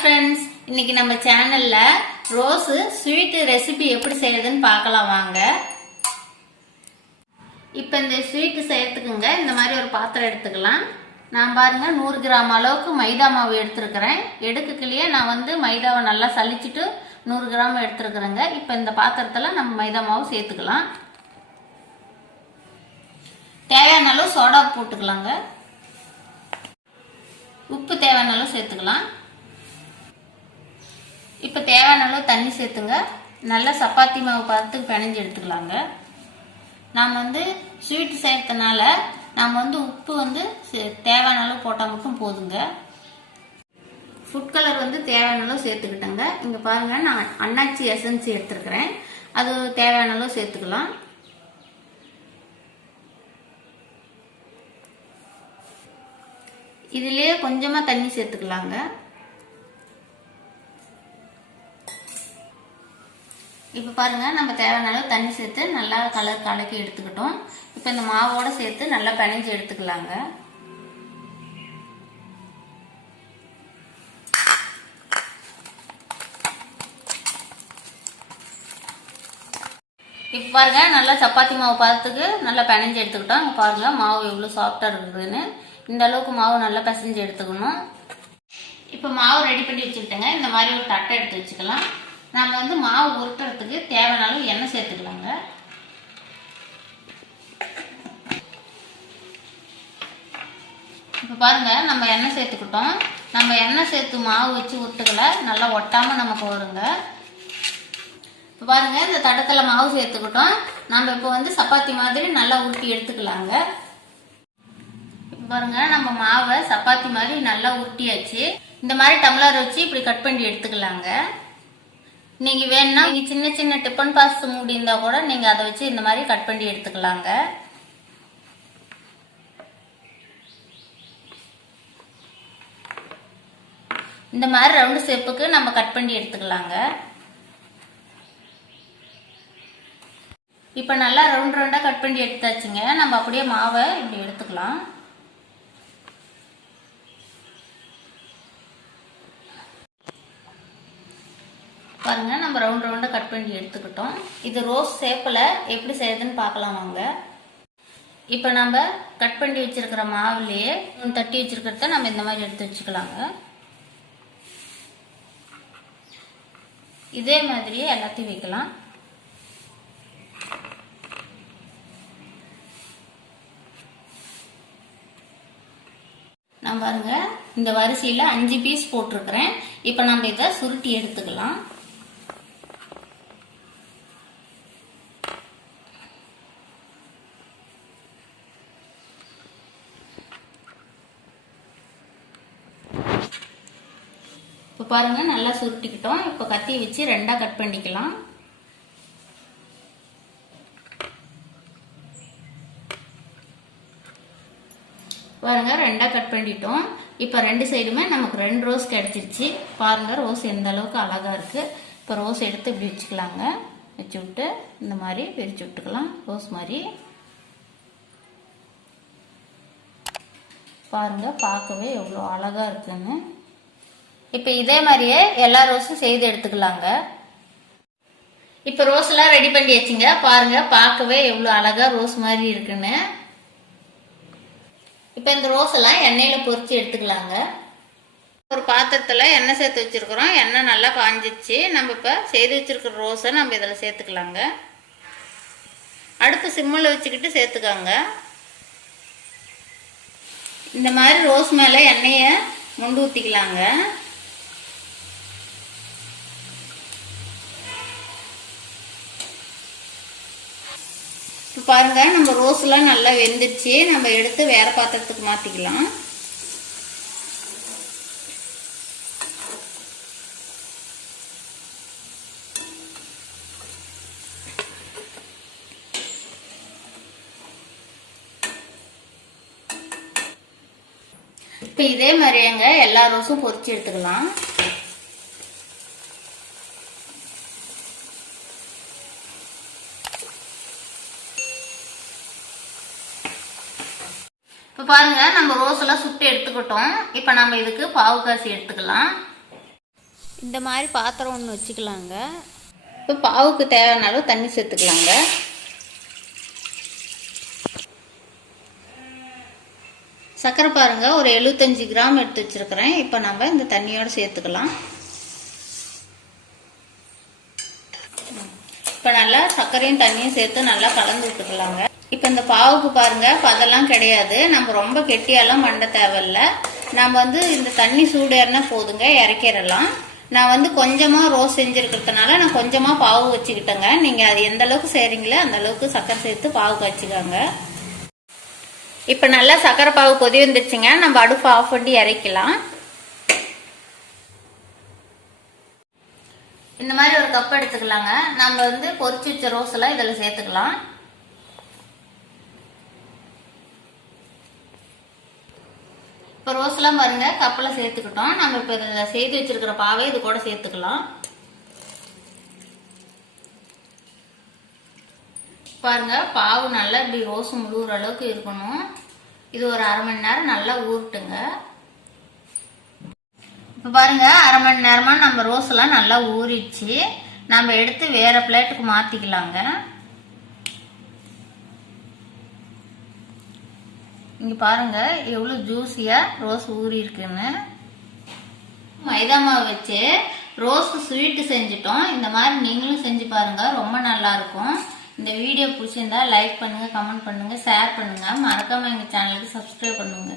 Friends, இன்னைக்கு நம்ம சேனல்ல ரோஸ் ஸ்வீட் ரெசிபி எப்படி செய்யறதுன்னு பார்க்கலாம் வாங்க. இப்போ இந்த ஸ்வீட் செய்யறதுக்குங்க இந்த மாதிரி ஒரு பாத்திரம் எடுத்துக்கலாம். நான் பாருங்க 100 கிராம் அளவுக்கு மைதா மாவு எடுத்துருக்கிறேன். எடுக்கலையே நான் மைதாவை நல்லா சலிச்சுட்டு 100 கிராம் எடுத்துருக்குறேங்க. இப்போ இந்த பாத்திரத்தில் நம்ம மைதா மாவு சேர்த்துக்கலாம். தேவையான அளவு சோடா போட்டுக்கலாங்க. உப்பு தேவையான அளவு சேர்த்துக்கலாம். இப்போ தேவையான அளவு தண்ணி சேர்த்துங்க. நல்லா சப்பாத்தி மாவு பார்த்து பிணைஞ்சு எடுத்துக்கலாங்க. நாம் ஸ்வீட் சேர்த்தனால நாம் உப்பு தேவையான அளவு போட்டால் மட்டும் போதுங்க. ஃபுட் கலர் தேவையான அளவு சேர்த்துக்கிட்டேங்க. இங்கே பாருங்க, நான் அன்னாச்சி எசன்ஸ் எடுத்துருக்கிறேன். அது தேவையான அளவு சேர்த்துக்கலாம். இதுலேயே கொஞ்சமாக தண்ணி சேர்த்துக்கலாங்க. இப்போ பாருங்க, நம்ம தேவையான அளவு தண்ணி சேர்த்து நல்லா கலக்கி எடுத்துக்கிட்டோம். இப்போ இந்த மாவோட சேர்த்து நல்லா பிணைஞ்சு எடுத்துக்கலாங்க. இப்போ பாருங்க, நல்லா சப்பாத்தி மாவு பார்த்துக்கு நல்லா பிணைஞ்சு எடுத்துக்கிட்டோம். இங்கே பாருங்க மாவு எவ்வளோ சாஃப்டாக இருக்குதுன்னு. இந்த அளவுக்கு மாவு நல்லா பிசைஞ்சு எடுத்துக்கணும். இப்போ மாவு ரெடி பண்ணி வச்சுக்கிட்டேங்க. இந்த மாதிரி ஒரு தட்டை எடுத்து வச்சுக்கலாம். நம்ம மாவு உருட்டுறதுக்கு தேவையான அளவு எண்ணெய் சேர்த்துக்கலாங்க. இப்போ பாருங்க, நம்ம எண்ணெய் சேர்த்துக்கிட்டோம். நம்ம எண்ணெய் சேர்த்து மாவு வச்சு உருட்டுக்கல, நல்லா ஒட்டாம நமக்கு வருங்க. இப்போ பாருங்க, இந்த தட்டத்தில் மாவு சேர்த்துக்கிட்டோம். நம்ம இப்போ சப்பாத்தி மாதிரி நல்லா உருட்டி எடுத்துக்கலாங்க. இப்போ பாருங்க, நம்ம மாவை சப்பாத்தி மாதிரி நல்லா உருட்டியாச்சு. இந்த மாதிரி டம்ளர் வச்சு இப்படி கட் பண்ணி எடுத்துக்கலாங்க. நீங்க வேணும்னா சின்ன சின்ன டிஃபன் பாக்ஸ் மூடி இருந்தா கூட நீங்க அதை வச்சு இந்த மாதிரி கட் பண்ணி எடுத்துக்கலாங்க. இந்த மாதிரி ரவுண்ட் ஷேப்புக்கு நம்ம கட் பண்ணி எடுத்துக்கலாங்க. இப்ப நல்லா ரவுண்டா கட் பண்ணி எடுத்தாச்சுங்க. நம்ம அப்படியே மாவை இப்படி எடுத்துக்கலாம். பாருங்க, நம்ம ரவுண்டா கட் பண்ணி எடுத்துக்கிட்டோம். இது ரோஸ் ஷேப்ல எப்படி செய்யுதுன்னு பார்க்கலாம் வாங்க. இப்போ நம்ம கட் பண்ணி வச்சிருக்கிற மாவுலயே தட்டி வச்சிருக்கிறத நம்ம இந்த மாதிரி எடுத்து வச்சுக்கலாங்க. இதே மாதிரியே எல்லாத்தையும் வைக்கலாம். நான் பாருங்க, இந்த வரிசையில 5 பீஸ் போட்டிருக்கிறேன். இப்போ நம்ம இதை சுருட்டி எடுத்துக்கலாம். இப்போ பாருங்க, நல்லா சுருட்டிக்கிட்டோம். இப்போ கத்தி வச்சு 2ஆ கட் பண்ணிக்கலாம். பாருங்க, 2ஆ கட் பண்ணிட்டோம். இப்போ 2 சைடுமே நமக்கு 2 ரோஸ் கிடைச்சிருச்சு. பாருங்க, ரோஸ் எந்த அளவுக்கு அழகா இருக்கு. இப்போ ரோஸ் எடுத்து இப்படி வச்சுக்கலாங்க. வச்சு விட்டு இந்த மாதிரி பிரிச்சு விட்டுக்கலாம். ரோஸ் மாதிரி பாருங்க, பார்க்கவே எவ்வளோ அழகா இருக்குன்னு. இப்போ இதே மாதிரியே எல்லா ரோஸும் செய்து எடுத்துக்கலாங்க. இப்போ ரோஸ் எல்லாம் ரெடி பண்ணி வச்சுங்க. பாருங்க, பார்க்கவே எவ்வளோ அழகா ரோஸ் மாதிரி இருக்குன்னு. இப்போ இந்த ரோஸ் எல்லாம் எண்ணெயில பொரிச்சு எடுத்துக்கலாங்க. ஒரு பாத்திரத்துல எண்ணெய் சேர்த்து வச்சிருக்கிறோம். எண்ணெய் நல்லா காஞ்சிச்சு. நம்ம இப்போ செய்து வச்சிருக்கிற ரோஸை நம்ம இதில் சேர்த்துக்கலாங்க. அடுப்பு சிம்மில் வச்சுக்கிட்டு சேர்த்துக்காங்க. இந்த மாதிரி ரோஸ் மேலே எண்ணெயை முண்டு ஊற்றிக்கலாங்க. பாருங்க, நம்ம ரோஸ் எல்லாம் நல்லா வெந்துருச்சு. நம்ம எடுத்து வேற பாத்திரத்துக்கு மாத்திக்கலாம். இப்ப இதே மாதிரியாங்க எல்லா ரோஸும் பொரிச்சு எடுத்துக்கலாம். இப்போ பாருங்க, நம்ம ரோஸ் எல்லாம் சுட்டு எடுத்துக்கிட்டோம். இப்போ நம்ம இதுக்கு பாவு காசி எடுத்துக்கலாம். இந்த மாதிரி பாத்திரம் ஒன்று வச்சுக்கலாங்க. இப்போ பாவுக்கு தேவையான அளவு தண்ணி சேர்த்துக்கலாங்க. சர்க்கரை பாருங்க ஒரு 75 கிராம் எடுத்து வச்சிருக்கிறேன். இப்போ நம்ம இந்த தண்ணியோட சேர்த்துக்கலாம். இப்போ நல்லா சர்க்கரையும் தண்ணியும் சேர்த்து நல்லா கலந்து விட்டுக்கலாங்க. இப்போ இந்த பாவுக்கு பாருங்க பதெல்லாம் கிடையாது, நம்ம ரொம்ப கெட்டியெல்லாம் பண்ண தேவையில்லை. நம்ம வந்து இந்த தண்ணி சூடேறினா போதுங்க, இறக்கிடலாம். நான் வந்து கொஞ்சமாக ரோஸ் செஞ்சுருக்கிறதுனால நான் கொஞ்சமாக பாவு வச்சுக்கிட்டேங்க. நீங்கள் அது எந்த அளவுக்கு செய்கிறீங்களோ அந்த அளவுக்கு சர்க்கரை சேர்த்து பாவு காய்ச்சிக்காங்க. இப்போ நல்லா சர்க்கரை பாவு கொதி வந்துருச்சுங்க. நம்ம அடுப்பு ஆஃப் பண்ணி இறக்கலாம். இந்த மாதிரி ஒரு கப் எடுத்துக்கலாங்க. நம்ம வந்து பொரிச்சு வச்ச ரோஸ் எல்லாம் இதில் சேர்த்துக்கலாம். இப்போ ரோஸ்லாம் பாருங்க கப்பில் சேர்த்துக்கிட்டோம். நம்ம இப்போ இதில் செய்து வச்சிருக்கிற பாவை இது கூட சேர்த்துக்கலாம். பாருங்க பாவு நல்லா இப்படி ரோஸ் முழுகிற அளவுக்கு இருக்கணும். இது ஒரு 1/2 மணி நேரம் நல்லா ஊறட்டுங்க. இப்போ பாருங்க 1/2 மணி நேரமா நம்ம ரோஸ் எல்லாம் நல்லா ஊறிடுச்சு. நம்ம எடுத்து வேற பிளேட்டுக்கு மாத்திக்கலாங்க. இங்க பாருங்க எவ்வளவு ஜூசியா ரோஸ் ஊறி இருக்குன்னு. மைதா மாவு வச்சு ரோஸ் ஸ்வீட் செஞ்சுட்டோம். இந்த மாதிரி நீங்களும் செஞ்சு பாருங்க, ரொம்ப நல்லா இருக்கும். இந்த வீடியோ பிடிச்சிருந்தா லைக் பண்ணுங்க, கமெண்ட் பண்ணுங்க, ஷேர் பண்ணுங்க. மறக்காம எங்க சேனலுக்கு சப்ஸ்கிரைப் பண்ணுங்க.